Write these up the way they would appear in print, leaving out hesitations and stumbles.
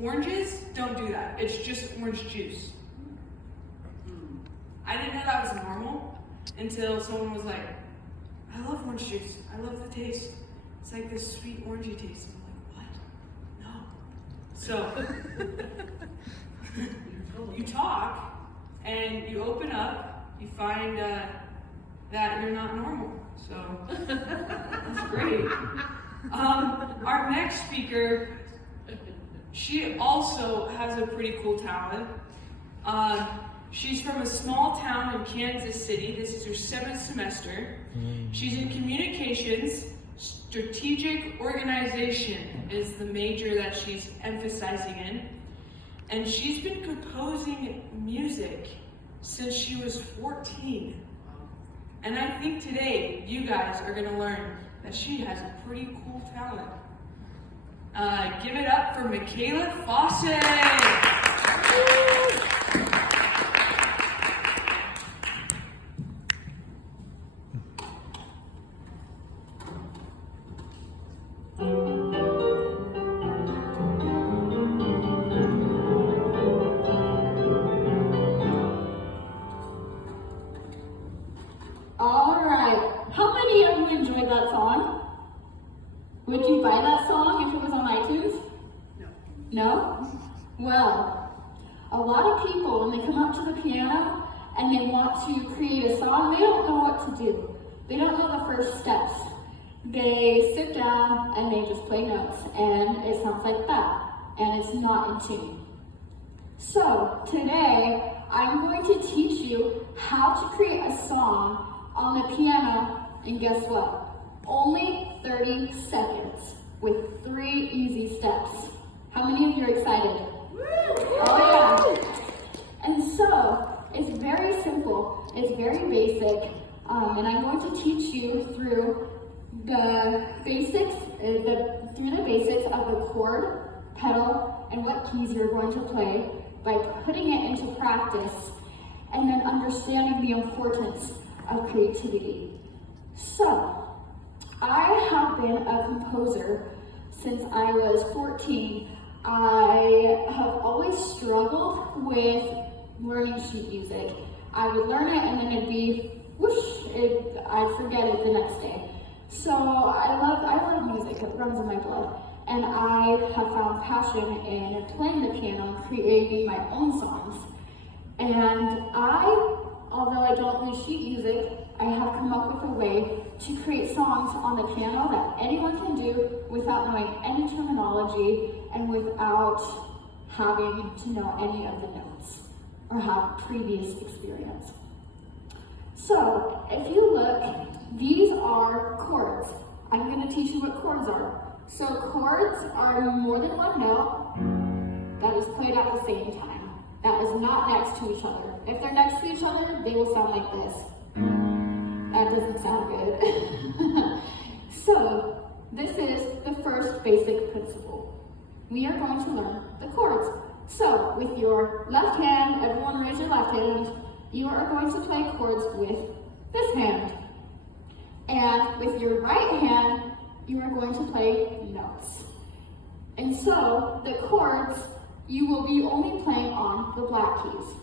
Oranges don't do that. It's just orange juice. I didn't know that was normal until someone was like, I love orange juice. I love the taste. It's like this sweet orangey taste. I'm like, what? No. So, you talk and you open up, you find that you're not normal. So, that's great. Our next speaker, she also has a pretty cool talent. She's from a small town in Kansas City. This is her 7th semester. She's in communications. Strategic organization is the major that she's emphasizing in. And she's been composing music since she was 14. And I think today you guys are going to learn that she has a pretty cool talent. Give it up for Michaela Fawcett. All right. How many of you enjoyed that song? Would you buy that song if it was on iTunes? No. No? Well, a lot of people, when they come up to the piano and they want to create a song, they don't know what to do. They don't know the first steps. They sit down and they just play notes, and it sounds like that, and it's not in tune. So, today, I'm going to teach you how to create a song on the piano, and guess what? Only 30 seconds with 3 easy steps. How many of you are excited? Oh yeah. And so, it's very simple, it's very basic, and I'm going to teach you through the basics, of the chord, pedal, and what keys you're going to play by putting it into practice and then understanding the importance of creativity. So, I have been a composer since I was 14. I have always struggled with learning sheet music. I would learn it and then it'd be whoosh, I'd forget it the next day. So I love music, it runs in my blood. And I have found passion in playing the piano and creating my own songs. And although I don't use sheet music, I have come up with a way to create songs on the piano that anyone can do without knowing any terminology and without having to know any of the notes or have previous experience. So, if you look, these are chords. I'm going to teach you what chords are. So, chords are more than one note that is played at the same time. That is not next to each other. If they're next to each other, they will sound like this. That doesn't sound good. So, this is the first basic principle. We are going to learn the chords. So, with your left hand, everyone raise your left hand, you are going to play chords with this hand. And with your right hand, you are going to play notes. And so, the chords, you will be only playing on the black keys.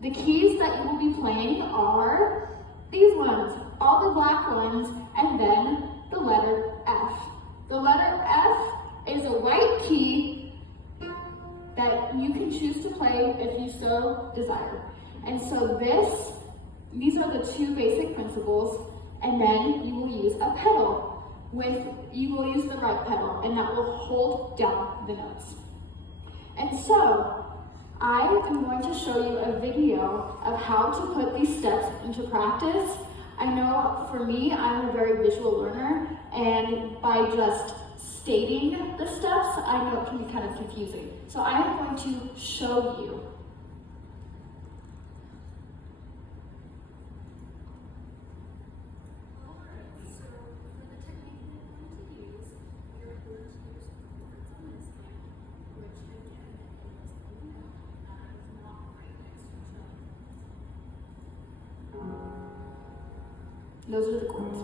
The keys that you will be playing are these ones, all the black ones, and then the letter F. The letter F is a white key that you can choose to play if you so desire. And so these are the 2 basic principles, and then you will use a pedal. You will use the right pedal, and that will hold down the notes. And so, I am going to show you a video of how to put these steps into practice. I know for me, I'm a very visual learner, and by just stating the steps, I know it can be kind of confusing. So I am going to show you. Those are the chords.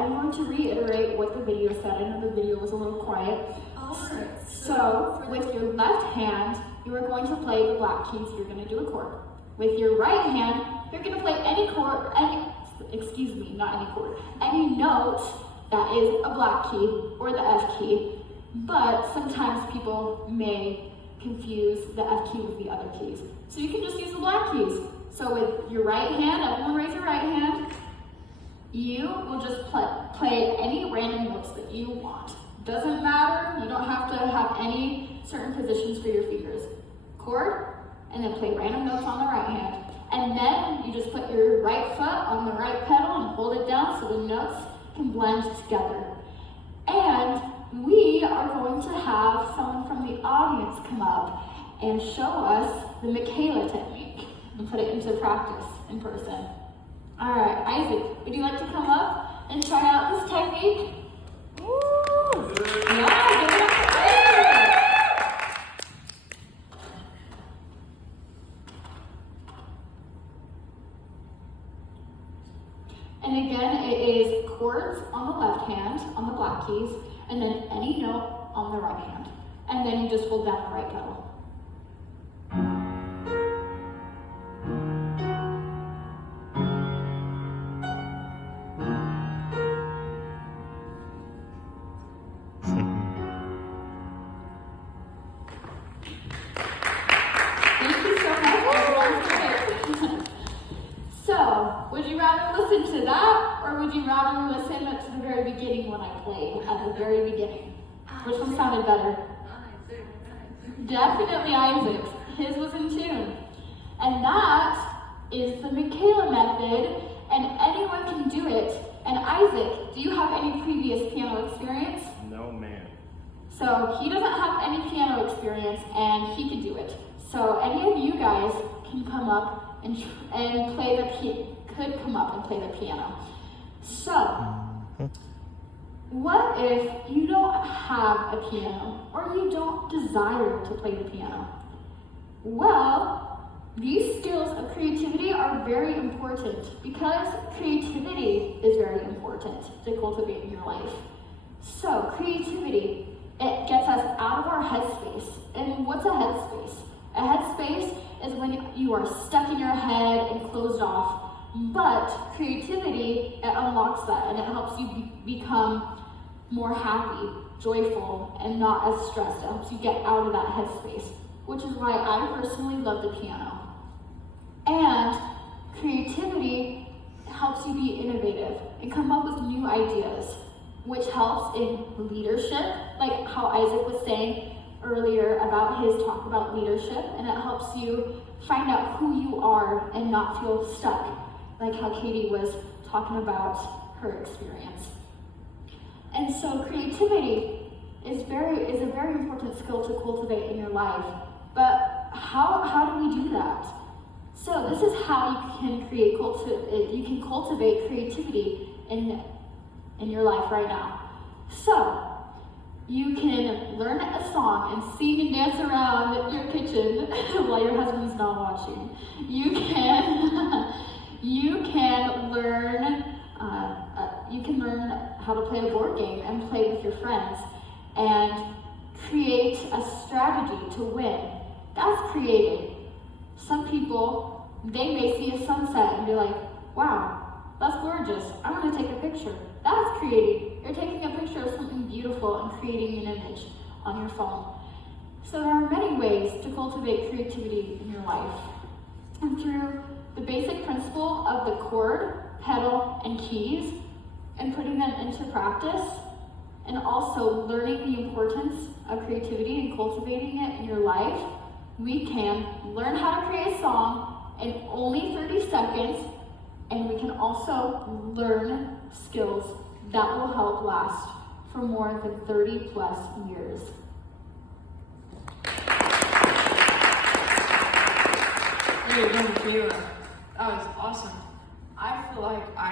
I'm going to reiterate what the video said. I know the video was a little quiet. Alright. So, with your left hand, you are going to play the black keys. You're going to do a chord. With your right hand, you're going to play any chord, not any chord, any note that is a black key or the F key. But sometimes people may confuse the F key with the other keys. So you can just use the black keys. So with your right hand, everyone raise your right hand. You will just play any random notes that you want. Doesn't matter, you don't have to have any certain positions for your fingers. Chord, and then play random notes on the right hand. And then you just put your right foot on the right pedal and hold it down so the notes can blend together. And we are going to have someone from the audience come up and show us the Michaela technique and put it into practice in person. All right, Isaac, would you like to come up and try out this technique? Woo! Yeah, give it up for Isaac! And again, it is chords on the left hand, on the black keys, and then any note on the right hand. And then you just hold down the right pedal. Thank you so much. So, would you rather listen to that, or would you rather listen to the very beginning when I played, at the very beginning? Which one sounded better? Definitely Isaac's. His was in tune. And that is the Michaela method, and anyone can do it. And Isaac, do you have any previous piano experience? No, ma'am. So he doesn't have any piano experience, and he can do it. So any of you guys can come up and play could come up and play the piano. So, what if you don't have a piano or you don't desire to play the piano? Well, these skills of creativity are very important because creativity is very important to cultivate in your life. So, creativity, it gets us out of our headspace. And what's a headspace? A headspace is when you are stuck in your head and closed off. But creativity, it unlocks that and it helps you become more happy, joyful, and not as stressed. It helps you get out of that headspace, which is why I personally love the piano. And creativity helps you be innovative and come up with new ideas, which helps in leadership, like how Isaac was saying earlier about his talk about leadership, and it helps you find out who you are and not feel stuck, like how Katie was talking about her experience. And so creativity is a very important skill to cultivate in your life. But how do we do that? So this is how you can cultivate creativity in your life right now. So you can learn a song and sing and dance around your kitchen while your husband's not watching. You can learn how to play a board game and play with your friends and create a strategy to win. That's creative. Some people, they may see a sunset and be like, wow, that's gorgeous. I want to take a picture. That's creating. You're taking a picture of something beautiful and creating an image on your phone. So there are many ways to cultivate creativity in your life. And through the basic principle of the chord, pedal, and keys, and putting them into practice, and also learning the importance of creativity and cultivating it in your life, we can learn how to create a song in only 30 seconds, and we can also learn skills that will help last for more than 30 plus years. There you go, Michaela. That was awesome. I feel like I